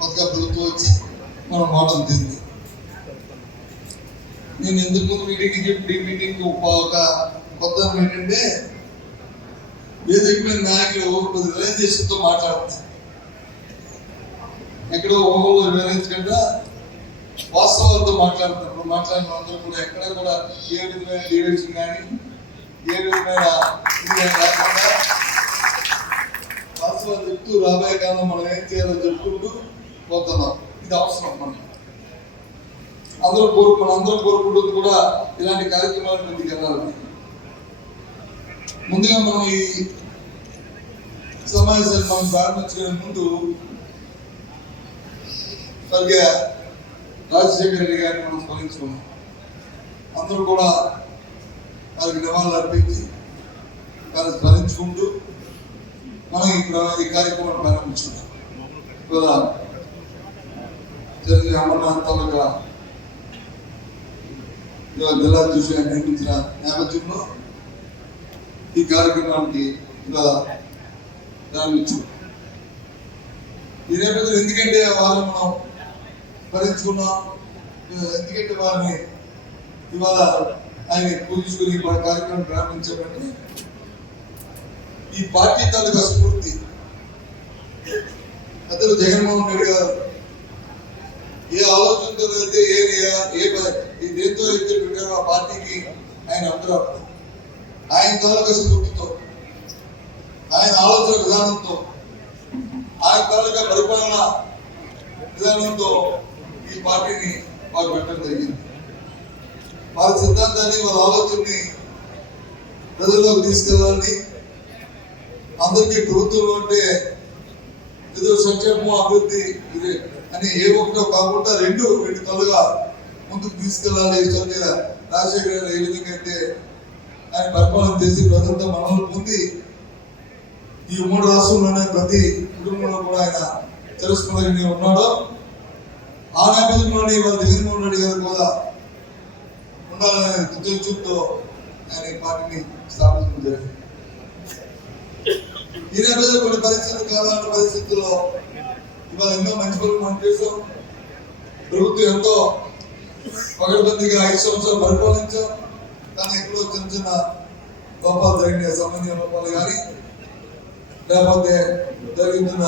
కొత్తగా ప్రభుత్వం వచ్చి మనం మోడల్ తింది. నేను ఎందుకు ముందు మీటింగ్ చెప్పి మీటింగ్ ఒక కొత్త ఏంటంటే వేదిక మీద నాయకులు రిలైజేషన్తో మాట్లాడుతున్నారు. ఎక్కడో ఓహోలో వివరించకుండా వాస్తవాలతో మాట్లాడుతున్నారు. మాట్లాడిన అందరూ కూడా ఎక్కడ కూడా ఏ విధమైన డివిజన్ కానీ ఏ విధమైన ఇది లేకుండా వాస్తవాలు చెప్తూ రాబోయే కాలం మనం ఏం చేయాలో చెప్పుకుంటూ పోతున్నాం. ఇది అవసరం మనం అందరూ కోరుకుంటుంది కూడా ఇలాంటి కార్యక్రమాలు ముందుకు వెళ్ళాలి. ముందుగా మనం ఈ సమావేశాన్ని మనం ప్రారంభించుకునే ముందు స్వర్గీయ రాజశేఖర రెడ్డి గారిని మనం స్మరించుకున్నాం. అందరూ కూడా వారికి నివాళులు అర్పించి వారిని స్మరించుకుంటూ మనం ఈ కార్యక్రమాన్ని ప్రారంభించుకున్నాం. ఇవాళ చంద్ర అమర్నాథ్ తాలూకా జిల్లా అధ్యక్షుడిగా నియమించిన నేపథ్యంలో ఈ కార్యక్రమానికి ఇవాళ ప్రారంభించాం. ఈ నేపథ్యంలో ఎందుకంటే వారిని మనం భరించుకున్నాం, ఎందుకంటే వారిని ఇవాళ ఆయన పూజించుకుని ఈ కార్యక్రమం ప్రారంభించామంటే ఈ పార్టీ తాలూకా స్ఫూర్తి అతను జగన్మోహన్ రెడ్డి గారు ఏ ఆలోచనతో అయితే ఏ దేంతో అయితే పెట్టారో ఆ పార్టీకి ఆయన అందరూ ఆయన తాలూకా స్ఫూర్తితో, ఆయన ఆలోచన విధానంతో, ఆయన తాలూకా పరిపాలన విధానంతో ఈ పార్టీని వారు పెట్టడం జరిగింది. వారి సిద్ధాంతాన్ని వారి ఆలోచనని ప్రజల్లోకి తీసుకెళ్ళాలని, అందరికీ ప్రభుత్వంలో అంటే ఏదో సంక్షేమం అభివృద్ధి ఇది అని ఏ ఒక్కటో కాకుండా రెండు కళ్ళుగా ముందుకు తీసుకెళ్ళాలి. స్వర్గీయ రాజశేఖర గారు ఏ విధంగా అయితే ఆయన పరిపాలన చేసి ప్రజలతో మనల్ని పొంది ఈ 3 రాష్ట్రంలోనే ప్రతి కుటుంబంలో కూడా ఆయన తెలుసుకుని ఉన్నాడో ఆ నేపథ్యంలోనే ఇవాళ జగన్మోహన్ రెడ్డి గారు కూడా ఉండాలనే ఉద్దేశంతో ఆయన ఈ పార్టీని స్థాపించడం జరిగింది. ఈ నేపథ్యంలో కొన్ని పరిస్థితుల్లో ఇవాళ ఎన్నో మంచి పనులు మనం చేసాం. ప్రభుత్వం ఎంతో పగడ్బందీగా 5 సంవత్సరాలు పరిపాలించాం. కానీ ఎక్కడో చిన్న లోపాలు జరిగిన సంబంధించిన లోపాలు కానీ లేకపోతే జరుగుతున్న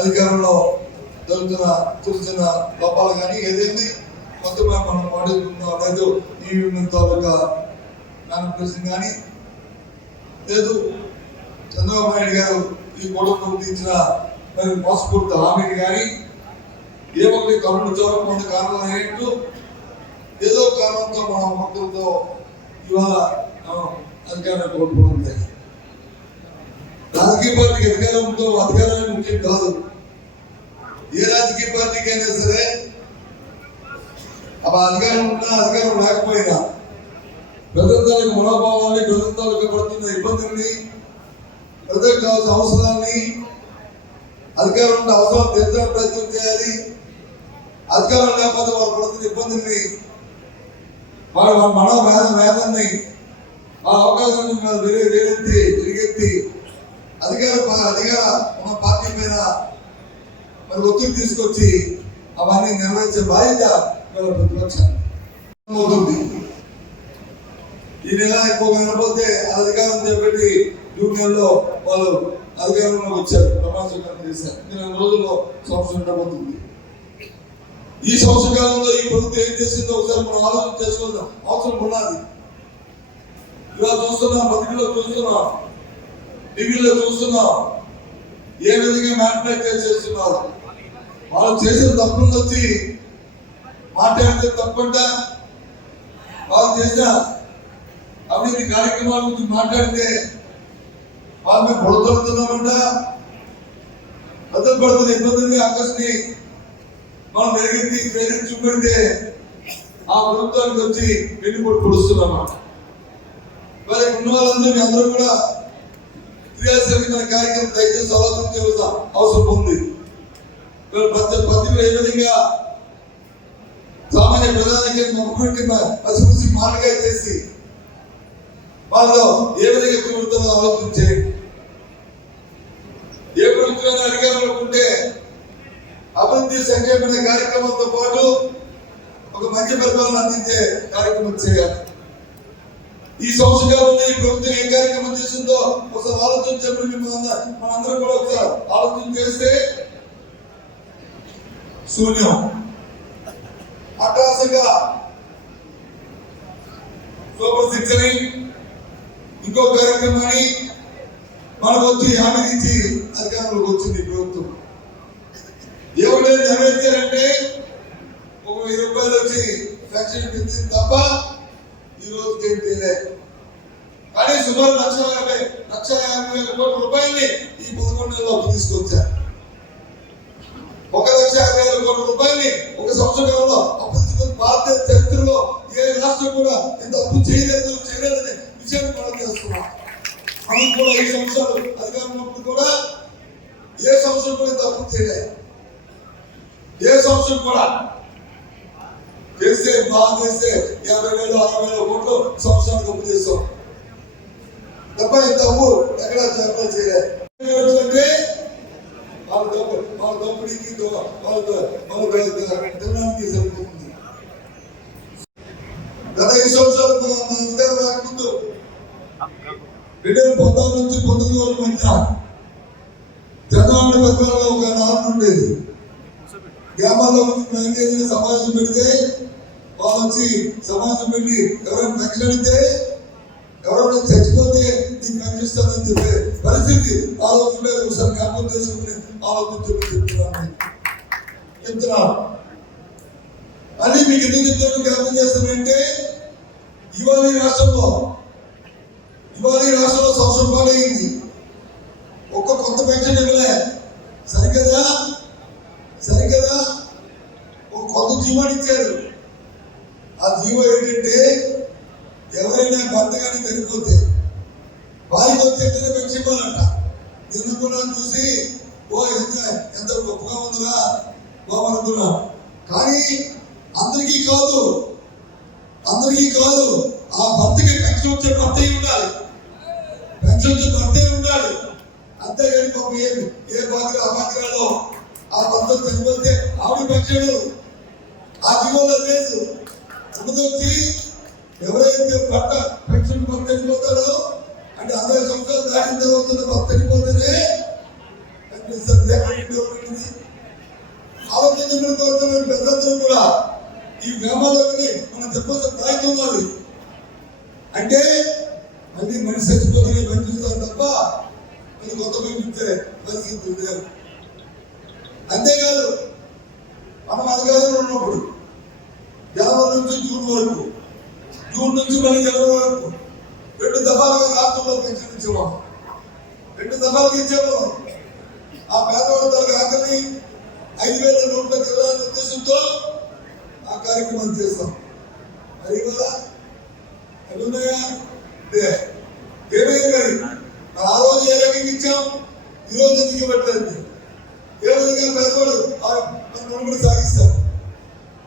అధికారంలో జరుగుతున్న చిన్న లోపాలు కానీ ఏదైంది కొత్తగా మనం మాట్లాడుకుంటున్నాం లేదు. ఈ తాలూకా మేనిఫెస్టో కానీ లేదు చంద్రబాబు నాయుడు గారు ఈ గొడవకు ఇచ్చిన మరి మోసపూరిత హామీని కానీ ఏ ఒకటి కరుణ చూడకుండా కారణం అయ్యేట్టు ఏదో కారణంతో మన భక్తులతో ఇవాళ అధికారాన్ని కోల్పోతుంది. రాజకీయ పార్టీకి అధికారాన్ని ముఖ్యం కాదు. ఏ రాజకీయ పార్టీకి అయినా సరే అధికారం ఉన్నా అధికారం లేకపోయినా ప్రజలకు మనోభావాన్ని, ప్రజలకు పడుతున్న ఇబ్బందుల్ని, ప్రజలకు కావాల్సిన అవసరాన్ని అధికారం ఉన్న అవసరాలు తీర్చే ప్రయత్నం చేయాలి. అధికారం లేకపోతే వాళ్ళు పడుతున్న ఇబ్బందుల్ని వాళ్ళ మనోవేదాన్ని ఆ అవకాశం తిరిగెత్తి అధికార ఉన్న పార్టీ మీద మరి ఒత్తిడి తీసుకొచ్చి అవన్నీ నెరవేర్చే బాధ్యత వాళ్ళ ప్రతిపక్షాన్ని అవుతుంది. ఈ నెల ఎక్కువ నిలబడితే అధికారం చేపట్టి జూన్ నెలలో వాళ్ళు అధికారంలోకి వచ్చారు, ప్రమాణ స్వీకారం చేశారు. 2 రోజుల్లో సంవత్సరం ఉండబోతుంది. ఈ సంవత్సర కాలంలో ఈ ప్రభుత్వం ఏం చేసిందో ఒకసారి మనం ఆలోచన చేసుకోవడం అవసరం ఉన్నది. ఇవాళ చూస్తున్నాం, పత్రికలో చూస్తున్నాం, టీవీలో చూస్తున్నాం ఏ విధంగా మ్యానిపులేట్ చేస్తున్నారు. వాళ్ళు చేసిన తప్పులు వచ్చి మాట్లాడితే తప్పంట, వాళ్ళు చేసిన అవినీతి కార్యక్రమాల గురించి మాట్లాడితే వాళ్ళ మీద పొడతడుతున్నామంట. ప్రజలు పడుతున్న ఇబ్బందిని ఆకర్షణని మనం మెరుగెత్తి చూపెడితే ఆ ప్రభుత్వానికి వచ్చి వెన్నుపోటు పొడుస్తున్నామన్నమాట. మరి ఉన్న వాళ్ళందరూ అందరూ కూడా క్రియాశీలక మన కార్యక్రమం దయచేసి ఆలోచించవలసిన అవసరం ఉంది. ప్రతి ఏ విధంగా సామాన్య ప్రధానికి మొక్కుపెట్టి పసిపుసి మాటగా చేసి వాళ్ళు ఏ విధంగా ప్రభుత్వం ఆలోచించే ఏ ప్రభుత్వం అధికారంలో ఉంటే అభివృద్ధి సంక్షేమ కార్యక్రమంతో పాటు ఒక మంచి పరిపాలన అందించే కార్యక్రమం చేయాలి. ఈ సంవత్సరంలో ఈ ప్రభుత్వం ఏ కార్యక్రమం చేసిందో ఒకసారి ఆలోచించే మనందరం కూడా ఒకసారి ఆలోచన చేస్తే శూన్యం. అట్రాసంగా సూపర్ సిక్స్ అని ఇంకో కార్యక్రమాన్ని మనకు వచ్చి హామీ ఇచ్చి అధికారంలోకి వచ్చింది ప్రభుత్వం. ఎవరైనా నెరవేర్చారంటే ఒక 1000 రూపాయలు వచ్చి పెన్షన్ ఇచ్చింది తప్ప ఈ రోజుకి ఏం తెలియదు. కానీ సుమారు 1,50,000 కోట్ల రూపాయల్ని ఈ 11 నెలల్లో అప్పు తీసుకొచ్చారు. 1,50,000 కోట్ల రూపాయల్ని ఒక సంవత్సరంలో అప్పు తీసుకొని భారతదేశ చరిత్రలో ఏ రాష్ట్రం కూడా ఇంత అప్పు చేయలేదనే విషయాన్ని మనం చేస్తున్నాం. మనం కూడా ఈ సంవత్సరాలు అధికారంలో కూడా ఏ సంవత్సరం కూడా ఇంత అప్పు చేయలేదు. ఏ సంవత్సరం కూడా చేస్తే బాగా చేస్తే 50,000 60,000 కోట్లు సంవత్సరానికి అప్పు చేస్తాం తప్ప ఇంత అప్పు ఎక్కడ చేయలేదు. అంటే వాళ్ళ దోపిడీకి తినడానికి సరిపోతుంది. గత 5 సంవత్సరాలు మన అధికారం రాకముందు 2014 నుంచి 19 వరకు మధ్య చంద్రబాబు పరిపాలనలో ఒక నార్మ్ ఉండేది. గ్రామాల్లో ఏదైనా సమావేశం పెడితే వాళ్ళు వచ్చి సమావేశం పెట్టి ఎవరైనా పెన్షన్ అడిగితే ఎవరైనా చచ్చిపోతే నీకు పెన్షన్ ఇస్తానని చెప్పే పరిస్థితి ఆలోచన లేదు. ఒకసారి జ్ఞాపకం చేసుకుని చెప్తున్నాను. అది మీకు ఎందుకు చెప్తాను జ్ఞాపకం చేస్తానంటే ఇవాళ ఈ రాష్ట్రంలో సంవత్సరం పాలైంది. ఒక్క కొత్త పెన్షన్ ఇవ్వలే. సరికదా ఒక కొత్త జీవోని ఇచ్చారు. ఆ జీవో ఏంటంటే ఎవరైనా భర్త కానీ చనిపోతే వారికి వచ్చేటనే పెన్షన్ ఇవ్వాలంట. నిన్న కూడా చూసి ఎంత గొప్పగా ఉందిరా బాబనుకున్నా. కానీ అందరికీ కాదు ఆ భర్తకి పెన్షన్ వచ్చే భర్తే ఉండాలి. అంతేగాని పాపం ఏ బాధ్యత అభాగ్రాలో ఆ భర్త చనిపోతే ఆవిడ పెన్షన్ ఆ జీవోలో లేదు. వచ్చి ఎవరైతే భర్త పెన్షన్ భర్త చనిపోతాడో అంటే 60 సంవత్సరాలు దాటిన తర్వాత భర్త చనిపోతేనే ఆలోచించిన పెద్దలందరూ కూడా ఈ గ్రామాల్లో మనం చెప్పాల్సిన ప్రయత్నం ఉన్నది. అంటే మళ్ళీ మనిషి చచ్చిపోతేనే పెంచుతారు తప్ప మళ్ళీ కొత్త పెంచుతే పరిస్థితి లేదు. అంతేకాదు మనం అధికారంలో ఉన్నప్పుడు జనవరి నుంచి జూన్ నుంచి మళ్ళీ జనవరి వరకు 2 దఫాలుగా రాష్ట్రంలో పెన్షన్ ఇచ్చేవాళ్ళం. 2 దఫాలుగా ఇచ్చేవాళ్ళం. ఆ పేదవాళ్ళ ఆకలి 5,000 నోట్లకు వెళ్ళాలనే ఉద్దేశంతో ఆ కార్యక్రమం చేస్తాం. అది కదా ఉన్నాయా ఏమైంది మరి ఆ రోజు ఏ రకంగా ఇచ్చాం ఈ రోజు ఎందుకు ఇవ్వట్లేదు? ఏ విధంగా పేదవాడు నడుముడు సాగిస్తారు?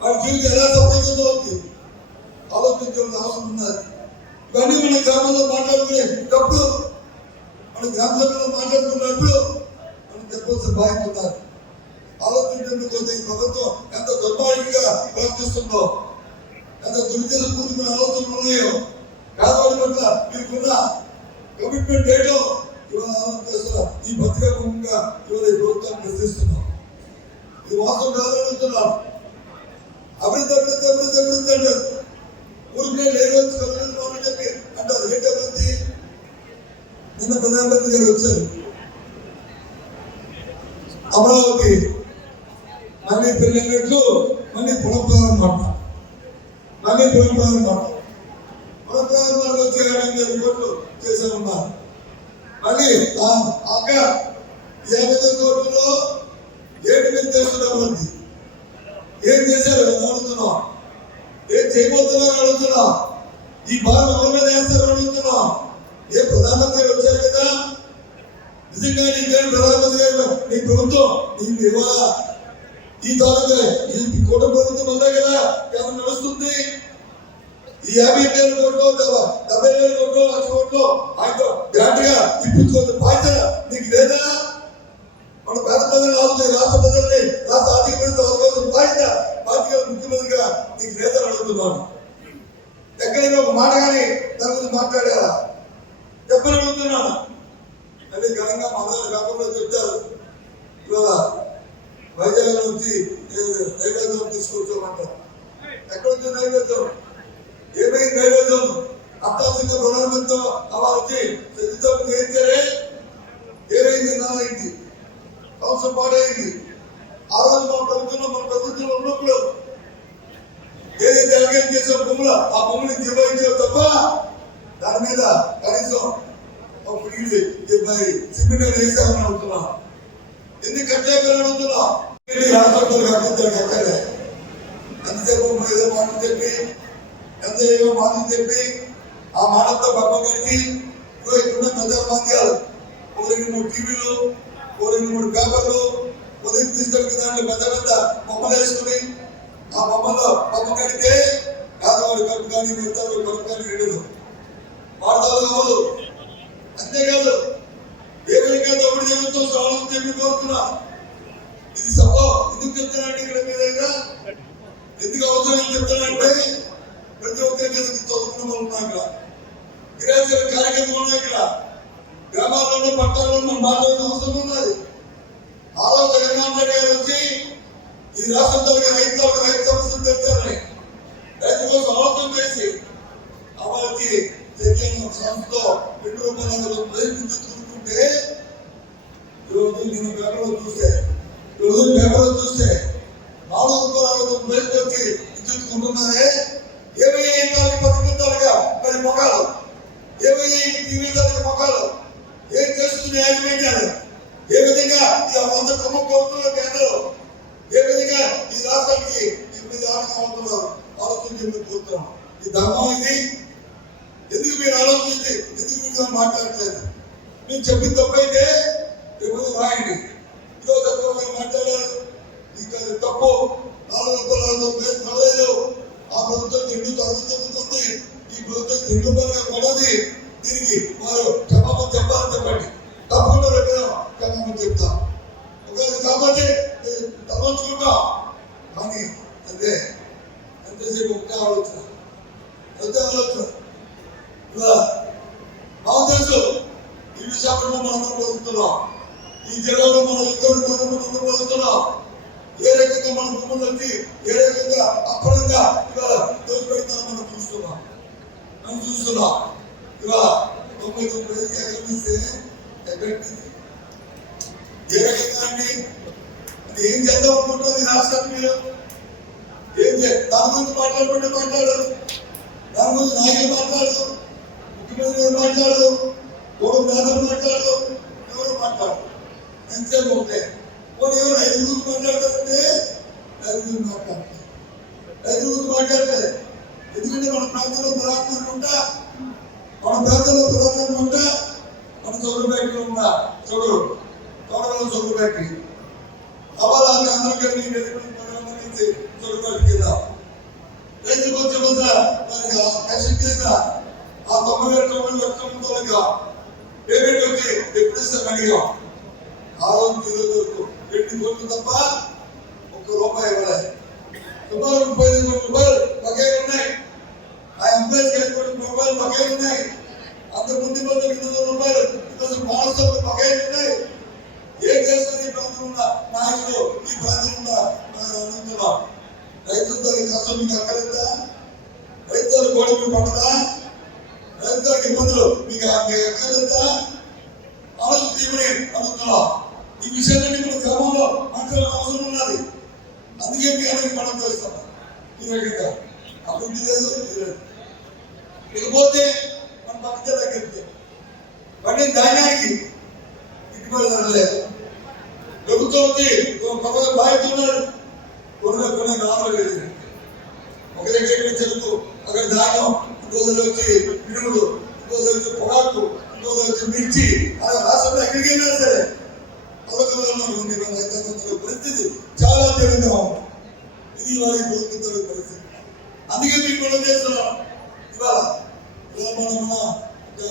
వాడి జీవితం ఎలా సఫలంగా ఉంది ఆలోచించాల్సిన అవసరం ఉన్నది. ఇవన్నీ మన గ్రామంలో మాట్లాడుకునేటప్పుడు మన గ్రామ సభలో మాట్లాడుకున్నప్పుడు మనం చెప్పాల్సిన బాధ్యత ఉన్నారు. ఆలోచించేందుకు ఈ ప్రభుత్వం ఎంత దుర్మార్గంగా ప్రవర్తిస్తుందో, ఎంత దుర్దూరమైన ఆలోచనలు ఉన్నాయో, పేదవాడి పట్ల మీకున్న కమిట్మెంట్ ఏంటో ఇవాళ ఆలోచన చేస్తున్నా. ఈ భద్రకంగా ఇవాళ ఈ ప్రభుత్వాన్ని ప్రశ్నిస్తున్నాం. ఇది వాస్తవం కాదనుకుంటున్నాం. అభివృద్ధి అంటారు. ఊరికే లేదు అని చెప్పి అంటారు. ఏంటి అభివృద్ధి? నిన్న ప్రధానమంత్రి గారు వచ్చారు. అమరావతి మళ్ళీ పెళ్ళినట్లు మళ్ళీ పునఃప్రారంభం మాట పునఃప్రారంభానికి వచ్చి 50,000 కోట్లు చేశామన్నారు. మళ్ళీ అక్కడ 50,000 కోట్లలో ఏంటి మీరు చేస్తున్నారు? ఏం చేశారు అడుగుతున్నాం. ఏం చేయబోతున్నారు అడుగుతున్నాం. ఈ భారం ఎవరి మీద వేస్తారు అడుగుతున్నాం. ఏ ప్రధానమంత్రి వచ్చారు కదా, నిజంగా నీకేం ప్రధానమంత్రి గారు నీ ప్రభుత్వం నీకు ఇవ్వాలా? ఈ తాలూకా ఈ కూటమి ప్రభుత్వం ఉందా కదా ఏమైనా నడుస్తుంది? ఈ 50,000 కోట్లు 70,000 కోట్లు 1,00,000 కోట్లు ఆయనతో గ్రాంట్ గా ఇప్పించుకోవచ్చు బాధ్యత నీకు లేదా? మన పేద ప్రజలు రాష్ట్ర ప్రజల్ని రాష్ట్ర ఆర్థిక నీకు లేదని అడుగుతున్నాను. ఎక్కడైనా ఒక మాట కానీ దాని గురించి మాట్లాడారా చెప్పని అడుగుతున్నాను. అంటే ఘనంగా మందలు కాకుండా చెప్తారు. ఇవాళ వైజాగ్ నుంచి నైవేద్యం తీసుకొచ్చామంటారు. ఎక్కడ వచ్చింది నైవేద్యం? ఏమైంది నైవేద్యం? అత్యావసరంగా ప్రధానమంత్రితో అవాళ్ళు వచ్చి చర్చతో చేయించారే, ఏమైంది? నాలైంది సంవత్సరం పాడైంది. ఆ రోజు మన ప్రభుత్వంలో ఉన్నప్పుడు ఏదైతే అలగేట్ చేసే భూములు ఆ భూమిని జీవించావు తప్ప దాని మీద కనీసం సిమెంట్ వేసామని అడుగుతున్నాం. ఎందుకు కట్టేయాలని అడుగుతున్నాం? రాష్ట్రంలో కట్టేస్తాడు. ఎంతసేపు ఏదో మాటలు చెప్పి ఎంత ఏవో మాటలు చెప్పి ఆ మాటలతో పక్కకి ఇక్కడున్న ప్రజాస్వామ్యాలు ఒక 2-3 టీవీలు, ఒక 2-3 పేపర్లు ఉదయం తీసుకెళ్ళి దాంట్లో పెద్ద పెద్ద బొమ్మలు వేసుకుని ఆ బొమ్మలో బొమ్మ కడితే పేదవాడి కప్పు కానీ మిగతాడు కప్పు కానీ నిండదు, వాడతారు కాదు. అంతేకాదు ఏ విధంగా దోపిడీ జరుగుతుందో ఆలోచన చెప్పి కోరుతున్నా. ఇది సభ ఎందుకు చెప్తానంటే ఇక్కడ మీద ఎందుకు అవసరం చెప్తానంటే ప్రతి ఒక్కరికి చదువుకున్న వాళ్ళు ఉన్నా ఇక్కడ, క్రియాశీల కార్యక్రమాలు ఉన్నాయి ఇక్కడ, గ్రామాల్లో పట్టణాల్లో మనం మాట్లాడిన అవసరం ఉన్నది. ఆ రోజు జగన్మోహన్ రెడ్డి గారు వచ్చి ఈ రాష్ట్రంతో రైతు సమస్యలు తెచ్చారని రైతు కోసం ఆలోచన చేసి అమలుకి సంస్థతో 2 రూపాయలు విద్యుత్ కొనుక్కుంటే ఈరోజు నేను పేపర్లో చూస్తే 4 రూపాయలు వచ్చి విద్యుత్ కొంటున్నారే. ఏమయ్యా ఇంటానికి 10 నిమిషాలుగా మరి మొక్కలు, ఏమయ్యా టీవీ మొక్కలు, ఏం చేస్తుంది యాజమాన్యాలు, ఏ విధంగా ఈ 100 ప్రభుత్వ కేంద్రాలు ఏ విధంగా ఈ రాష్ట్రానికి అవుతున్నారు ఆలోచించి కోరుతున్నాం. ఈ ధర్మం ఇది. ఎందుకు మీరు ఆలోచించి ఎందుకు మీరు మాట్లాడలేదు? మీరు చెప్పిన తప్పైతే రేపు రాయండి. ఈరోజు మాట్లాడారు ఇంకా తప్పు 4 రూపాయలు పడలేదు. ఆ ప్రభుత్వం 2 తగ్గుతుంది, ఈ ప్రభుత్వం 2 రూపాయలుగా పడది. దీనికి వారు క్షమాపణ చెప్పాలని చెప్పండి. తప్పకుండా రేపు క్షమాపణ చెప్తాం. ఒకవేళ కాకపోతే తలవంచుకుంటాం. కానీ అంతే ఎంతసేపు ఒకటే ఆలోచన. మాకు తెలుసు ఈ విశాఖలో మనం బతుకుతున్నాం, ఈ జిల్లాలో మనం ఎంతో బతుకుతున్నాం. ఏ రకంగా మన భూములు వచ్చి ఏ రకంగా అప్పనంగా ఇవాళ దోచిపెడుతున్నాం మనం చూస్తున్నాం. ఇవాళ 99 ఎకరమిస్తే ఎక్కడికి ఏ రకంగా అండి? ఏం చేద్దాం అనుకుంటుంది రాష్ట్రాన్ని? మీరు ఏం దాని గురించి మాట్లాడు, దాని గురించి నాయకులు మాట్లాడు, ముఖ్యమంత్రి మాట్లాడు, ఎవరు నేతలు మాట్లాడు, ఎవరు మాట్లాడు. ఎంతసేపు ఒకటే పోనీ ఎవరు 5 గురించి మాట్లాడతారంటే 5 గురించి మాట్లాడలేదు. ఎందుకంటే మన ప్రాంతంలో ప్రధానంగా ఉంటా, మన చదువు ఫ్యాక్టరీ ఉందా? చదువు ఫ్యాక్టరీ అవ్వాలి. అందరూ కలిసి చదువు ఫ్యాక్టరీ కింద రైతులకు వచ్చే దానికి కష్టం చేసిన ఆ 90,000 లక్షల పేమెంట్ వచ్చి ఎప్పుడు ఇస్తాం అడిగాం. ఆ రోజు 2 కోట్లు తప్ప 1 రూపాయి ఇవ్వలేదు. సుమారు 35 కోట్ల రూపాయలు బకాయిలు ఉన్నాయి. ఆ ఎంప్లాయీస్ 5 కోట్ల రూపాయలు బకాయిలు ఉన్నాయి. అంతకుముందు 200 రూపాయలు మానసభ బకాయిలు ఉన్నాయి. ఏం చేస్తుంది ఈ ప్రాంతంలో ఉన్న నాయకులు? ఈ ప్రాంతంలో అడుగుతున్నాం. రైతులతో కష్టం మీకు అక్కర్లేదా? రైతుల గోడ మీకు పడదా? రైతులకు ఇబ్బందులు మీకు అక్కర్లేదా? ఆలోచించి అడుగుతున్నాం. ఈ విషయాన్ని ఇప్పుడు గ్రామంలో మాట్లాడే అవసరం ఉన్నది. అందుకే మీ అందరికి మనం చేస్తాం. ఈ రకంగా అభివృద్ధి లేదు. ఇకపోతే మన పక్క దగ్గరికి పండిన ధాన్యానికి గిట్టుబాటు ధర లేదు. ప్రభుత్వం వచ్చి బాధ్యత ఉన్నారు. కొన్ని రాలేదు. ఒక దగ్గర చెరుకు, అక్కడ ధాన్యం, ఇంకోసారి వచ్చి మినుములు, ఇంకోసారి వచ్చి పొగాకు, ఇంకోసారి వచ్చి మిర్చి. అలా రాష్ట్రంలో ఎక్కడికైనా సరే పరిస్థితి చాలా తీవ్రంగా ఉంది. ఇది వారి ప్రభుత్వ పరిస్థితి. అందుకే మీకు మనం చేస్తున్నాం. ఇవాళ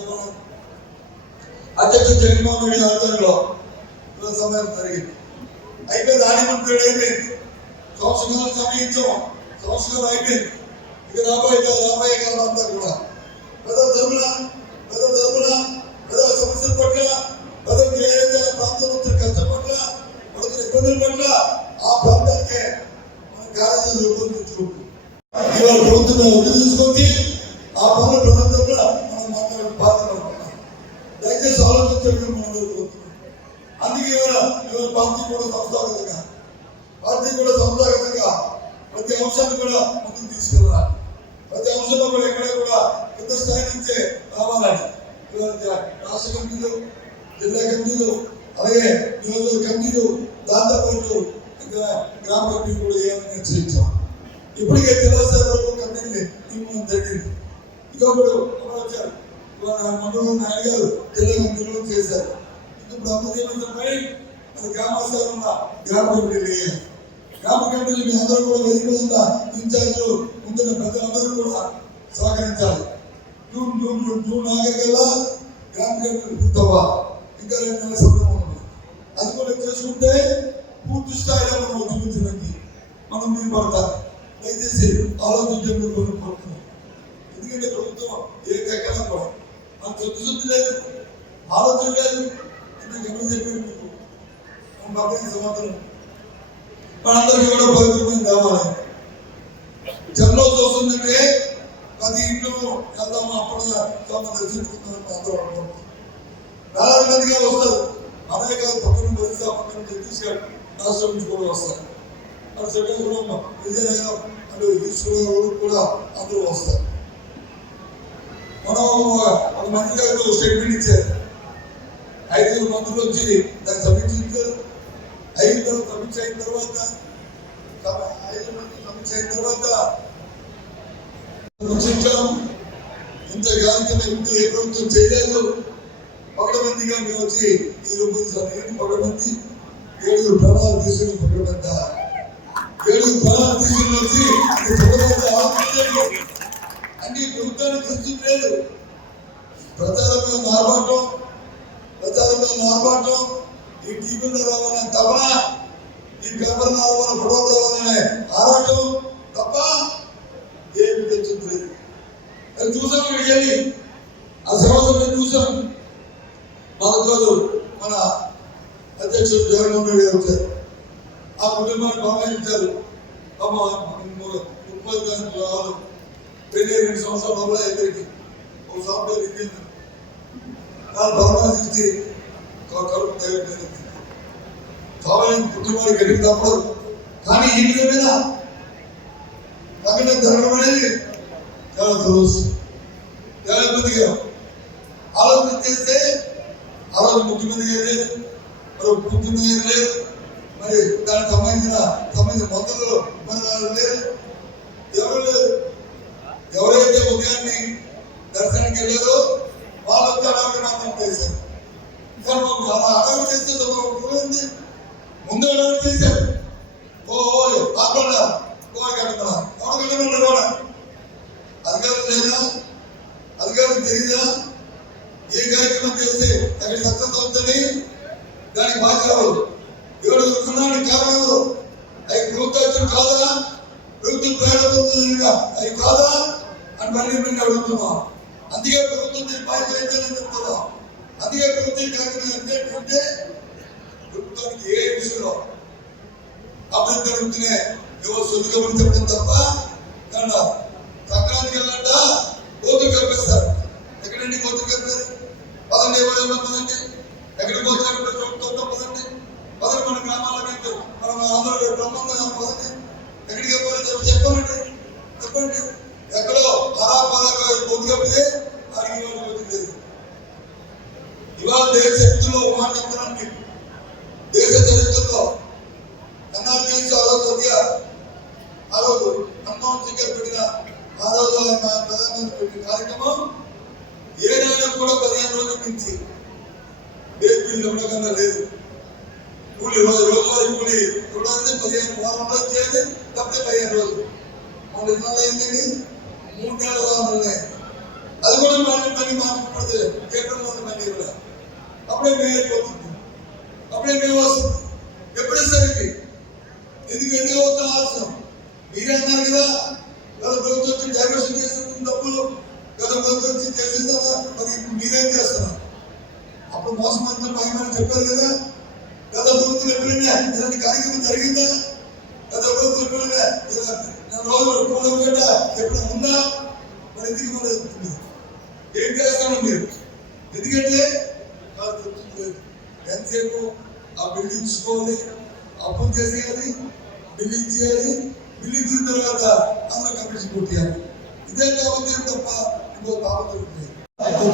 మనం అధ్యక్షుడు జగన్మోహన్ రెడ్డి ఆధ్వర్యంలో సమయం జరిగింది. అయిపోయింది. ఆడిమంత్రుడు అయిపోయింది. సంవత్సరాలు సమయించాం. సంస్కారం అయిపోయింది. ఇక రాబోయే కాలం అంతా కూడా ప్రజల తరపున ప్రజల సమస్యల పట్ల ప్రజలకు ఏదైతే ప్రాంతంలో కష్టం పట్ల పడుతున్న ఇబ్బందుల పట్ల ఆ ప్రాంతానికే మనం కార్యాలయాలు రూపొందించుకుంటాం. ఇవాళ ప్రభుత్వం ఒత్తిడి తీసుకొచ్చి ఆ పనుల ప్రజల తరపున మనం మాట్లాడే బాధ్యత అనుకున్నాం. దయచేసి ఆలోచించడం మనం కోరుతున్నాం. అందుకే ఇవాళ పార్టీ కూడా సంస్థాగతంగా ప్రతి అంశాన్ని కూడా ముందుకు తీసుకెళ్ళాలి. ప్రతి అంశంలో కూడా ఎక్కడ కూడా కింద స్థాయి నుంచే రావాలని రాష్ట్ర కమిటీలు, జిల్లా కమిటీలు, అలాగే నియోజక కమిటీలు, దాంతోపాటు గ్రామ కమిటీ కూడా ఏమని నిశ్చయించాం. ఇప్పటికే జిల్లా స్థాయి వరకు కమిటీని నియమనం జరిగింది. ఇంకొకరు వచ్చారు మండలం నాయుడు గారు జిల్లా కమిటీలో చేశారు. ఇప్పుడు అమృతపై గ్రామ స్థాయిలో ఉన్న గ్రామ కమిటీలు వేయాలి. గ్రామ కమిటీలు మీ అందరూ కూడా వేదిక ఇన్ఛార్జ్లు ఉంటున్న ప్రజలందరూ కూడా సహకరించాలి. జూన్ ఆఖరికల్లా గ్రామ కమిటీలు పూర్తవ్వాలి. ఇంకా 2 నెలల సమయం ఉంది. అది కూడా చేసుకుంటే పూర్తి స్థాయిలో మనం ఉద్యమించడానికి మనం మీరు పడతారు. దయచేసి ఆలోచించండి కోరుకుంటున్నాం. ఎందుకంటే ప్రభుత్వం ఎక్కడ కూడా మనకు శుద్ధి లేదు, ఆలోచన లేదు. గమని చెప్పారు మీకు 15 సంవత్సరం మనందరికీ కూడా పవిత్రమైన దేవాలయం. జన్లో చూస్తుందంటే ప్రతి ఇంట్లో వెళ్దాము, అప్పుడు దర్శించుకుందాం అందరూ అనుకుంటాం. వేలాది మందిగా వస్తారు. అలాగే కాదు, పక్కన బదిసా పక్కన జగదీష్ గారు రాష్ట్రం నుంచి కూడా వస్తారు. అటు శ్రీకాకుళం, విజయనగరం, అటు ఈశ్వరరావు కూడా అందరూ వస్తారు. మనం ఒక మంత్రి గారు స్టేట్మెంట్ ఇచ్చారు. 5 మంత్రులు వచ్చి దాన్ని సమీక్షించారు. 5 సమీక్ష అయిన తర్వాత సమీక్షించాం. ఇంత కార్యక్రమం ఏ ప్రభుత్వం చేయలేదు. 1 మందిగా మేము వచ్చి ఈ రూపొందించాలి. 1 మంది 7 ప్రణాళిక తీసుకుని 1 మంది 7 ప్రణాళిక తీసుకుని వచ్చి అన్ని ప్రభుత్వానికి దృష్టి లేదు. ప్రచారంలో నార్బాటం, ఈ టీవీలో రావాలనే తపన, ఈ పేపర్ రావాలనే ఫోటో రావాలనే ఆరాటం తప్ప ఏమి తెచ్చింది. అది చూసాం. ఇక్కడికి వెళ్ళి ఆ సేవలు చూసాం. మనకు మన అధ్యక్షుడు జగన్మోహన్ రెడ్డి గారు వచ్చారు. ఆ కుటుంబాన్ని పంపించారు. 2 సంవత్సరాల లోపల ఇద్దరికి ఒక సాఫ్ట్వేర్ ఇంజనీర్ పరమాశించి కడుపు తగ్గిపోయింది. కావాలని కుటుంబానికి గడిపి తప్పదు. కానీ ఈ మీద తగిన జరగడం అనేది చాలా దురదృష్టం. చాలా మందిగా ఆలోచన చేస్తే ఆ రోజు ముఖ్యమంత్రి గారు లేదు, మరి ముఖ్యమంత్రి గారు లేదు, మరి దానికి సంబంధించిన మంత్రులు మరి లేరు, ఎవరు లేరు. ఎవరైతే ఉదయాన్ని దర్శనానికి వెళ్ళారో వాళ్ళు వచ్చి అడవి మాత్రం చేశారు. అలా అడవి చేస్తే పోయింది. ముందు అడవి చేశారు. ఆకుండా కూడా అధికారులు లేదా, అధికారులు తెలియదా? ఏ కార్యక్రమం చేస్తే అక్కడ సక్సెస్ అవుతుంది, దానికి బాధ్యత అవ్వదు. ఎవరు దొరుకుతున్నాడు కారణం ఎవరు? అవి ప్రభుత్వం కాదా, ప్రభుత్వం ప్రయాణ అవి కాదా అని మళ్ళీ అడుగుతున్నాం. అందుకే ప్రభుత్వం దీన్ని బాధ్యత ఏంటని చెప్తున్నాం. అందుకే ప్రభుత్వం కార్యక్రమం ఏంటంటే ప్రభుత్వానికి ఏ విషయంలో అభివృద్ధి జరుగుతున్నాయి ఎవరు సొంతమని చెప్పడం తప్ప సంక్రాంతికి వెళ్ళంట కోతులు కల్పిస్తారు. ఎక్కడండి కోతులు కల్పారు? పదండి, ఎవరైనా పదండి, ఎక్కడికి కోతులు కల్పిస్తారు పదండి, పదండి మన గ్రామాలకి మనం అందరూ బ్రహ్మంగా పదండి, ఎక్కడికి వెళ్ళారు చెప్పండి. ఎక్కడో అరాపరాగా కోతి కప్పితే వారికి ఇవాళ లేదు. ఇవాళ దేశ శక్తిలో మాట చెప్తున్నాను. దేశ చరిత్రలో ఆ రోజు మన్మోహన్ సింగ్ గారు పెట్టిన ఆ రోజు ఆయన ప్రధానమంత్రి పెట్టిన కార్యక్రమం ఏదైనా కూడా 15 రోజుల నుంచి బేబీలు ఉండకుండా లేదు. కూలి రోజువారీ కూలి చూడాలంటే 15 వారం రోజులు చేయాలి, తప్పితే 15 రోజులు. 3 నెలలు అయిందండి, 3 నెలలు ఉన్నాయి. అది కూడా మళ్ళీ మాట్లాడితే కేంద్రంలో మళ్ళీ కూడా అప్పుడే మే అయిపోతుంది, అప్పుడే మే వస్తుంది. ఎప్పుడేసరికి ఎందుకు అవుతున్న ఆలస్యం? మీరే అన్నారు కదా, గత ప్రభుత్వం వచ్చి డైవర్షన్ చేస్తున్న డబ్బులు గత ప్రభుత్వం వచ్చి చేసేస్తారా, మరి ఇప్పుడు మీరేం చేస్తున్నారు? అప్పుడు మోసం అంతా భయమని చెప్పారు కదా. గత ప్రభుత్వం ఎప్పుడైనా ఇలాంటి కార్యక్రమం జరిగిందా? గత ప్రభుత్వం ఎప్పుడైనా రోజులు ఎప్పుడైనా ఉందా? మరి ఎందుకు మరి ఏం చేస్తాను మీరు? ఎందుకంటే ఎంతసేపు ఆ బిల్డింగ్ చూసుకోవాలి, అప్పులు చేసేయాలి, బిల్డింగ్ చేయాలి, బిల్డింగ్ చేసిన తర్వాత అందరూ కమిషన్ కొట్టేయాలి. ఇదే కాబట్టి తప్ప ఇంకో తాపత్రం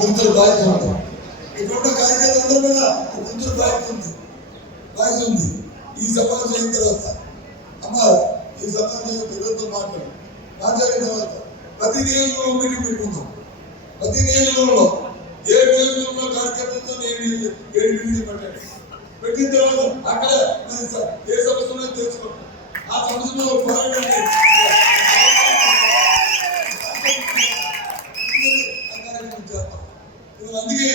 గుంతులు బాధ్యత ఉంది. ఇప్పుడున్న కార్యకర్తలు అందరూ కూడా గుంతులు బాధ్యత ఉంది. ఈ సమావేశం అయిన తర్వాత అమ్మారు ఈ సమావేశం పిల్లలతో మాట్లాడిన తర్వాత ప్రతి నియోజకవర్గంలో మీటింగ్ పెట్టుకుందాం. ప్రతి నియోజకవర్గంలో ఏ నియోజకవర్గంలో కార్యకర్తలతో నేను 7 మీటింగ్ పెట్టండి. పెట్టిన తర్వాత అక్కడ ఏ సమస్య ఉన్నదో తెలుసుకోండి. ఆ సమస్యలో పోరాటండి. అందుకే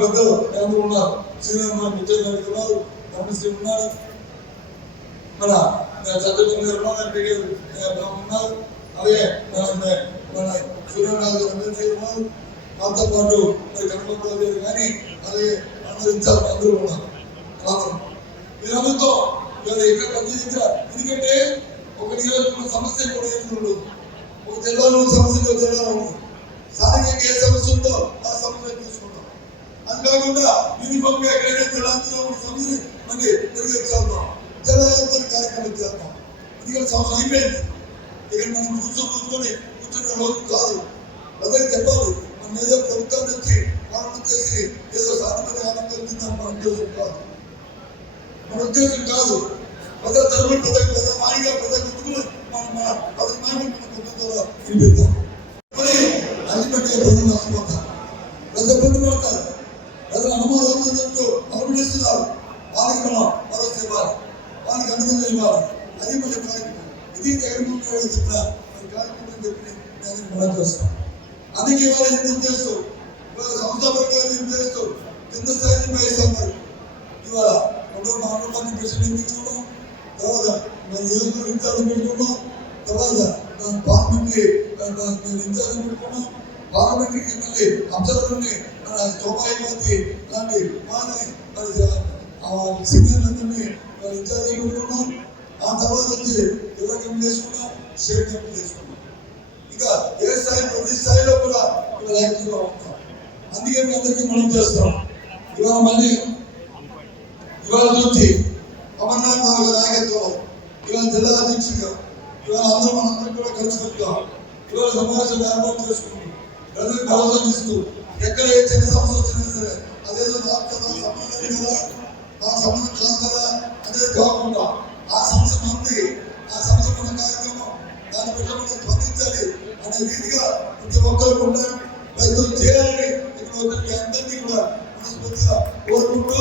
పెద్దలు అందరూ ఉన్నారు. శ్రీరామ్ విజయ్ గారు ఉన్నారు, రమణశ్రీ ఉన్నారు, మన చంద్రబాబు గారు ఉన్నారు, అలాగే మన సూర్యనాథ్ గారు ఎమ్మెల్సీ ఉన్నారు, మనతో పాటు కనకబాబు గారు కానీ అలాగే అందరూ ఉన్నారు. మీరందరితో ఇక్కడ పనిచేసిన ఎందుకంటే ఒక నియోజకవర్గ సమస్య కూడా ఉండదు, ఒక జిల్లాలో సమస్య జిల్లాలో ఉండదు. స్థానికంగా ఏ సమస్య ఉందో ఆ సమస్య తీసుకుంటాం. అది కాకుండా యూనిఫామ్ గా ఎక్కడైనా జిల్లాలో ఉన్న సమస్య మళ్ళీ మెరుగెచ్చేద్దాం, జిల్లా కార్యక్రమం చేద్దాం. ఎందుకంటే సంవత్సరం అయిపోయింది. ఇక్కడ మనం కూర్చున్న రోజు కాదు. అదే చెప్పాలి, మనం ఏదో ప్రభుత్వం నుంచి మనం చేసి ఏదో సాధన ఆనందించిందని మన ఉద్దేశం కాదు. మన ఉద్దేశం కాదు. ప్రజల తరపున ప్రజల మాడిగా ప్రజల గుర్తులు మన ప్రజల మాటలు మన కుటుంబంలో వినిపిద్దాం. అల్టిమేట్గా ప్రజలు నష్టపోతారు, ప్రజలు పొందుపడతారు, ప్రజల అనుమానాలు అనుభవిస్తున్నారు. వాళ్ళకి మనం భరోసా ఇవ్వాలి, వాళ్ళకి అండదండ ఇవ్వాలి. అది మన కార్యక్రమం. ఇది జగన్మోహన్ రెడ్డి చెప్పిన కార్యక్రమం చెప్పి నేను మనం చేస్తాం. అందుకే ఇవాళ ఎందుకు చేస్తూ ఇవాళ సంస్థాపరంగా ఎందుకు చేస్తూ కింద స్థాయిని వేస్తున్నారు. ఇవాళ 400 మంది ప్రెసిడెంట్ పెట్టుకున్నాం, తర్వాత మన నియోజకవర్గ ఇన్ఛార్జ్ పెట్టుకున్నాం, తర్వాత పార్లమెంటరీ ఇన్ఛార్జ్ పెట్టుకున్నాం, పార్లమెంటరీకి మళ్ళీ అబ్జర్వర్ని మన 90 మంది ఇలాంటి వాళ్ళని సీనియర్లందరినీ ఇన్ఛార్జ్ పెట్టుకున్నాం. ఆ తర్వాత వచ్చి జిల్లా కమిటీ వేసుకున్నాం, స్టేట్ కమిటీ వేసుకున్నాం. ఇంకా ఏ స్థాయి ప్రతి స్థాయిలో కూడా ఇవాళ యాక్టివ్గా ఉంటాం. అందుకే మీ అందరికీ మనం చేస్తాం. ఇవాళ మళ్ళీ ఇవాళ నుంచి అమర్నాథ్ నాయకత్వం, ఇవాళ జిల్లా అధ్యక్షుడిగా ఇవాళ మనందరం కూడా కలిసి పెట్టుతాం. ఇవాళ సమావేశం ఏర్పాటు చేసుకుంటాం. ప్రజలకు భరోసా ఇస్తూ ఎక్కడ ఏ చిన్న సమస్య వచ్చినా సరే అదేదో నాకు సంబంధం కదా, నాకు సంబంధం కాదు కదా అనేది కాకుండా ఆ సమస్య మంది, ఆ సమస్య మన కార్యక్రమం, దాన్ని బట్టి మనం స్పందించాలి అనే రీతిగా ప్రతి ఒక్కరు ఉంటారు. రైతులు చేయాలని ఇక్కడ అందరినీ కూడా మనస్ఫూర్తిగా కోరుకుంటూ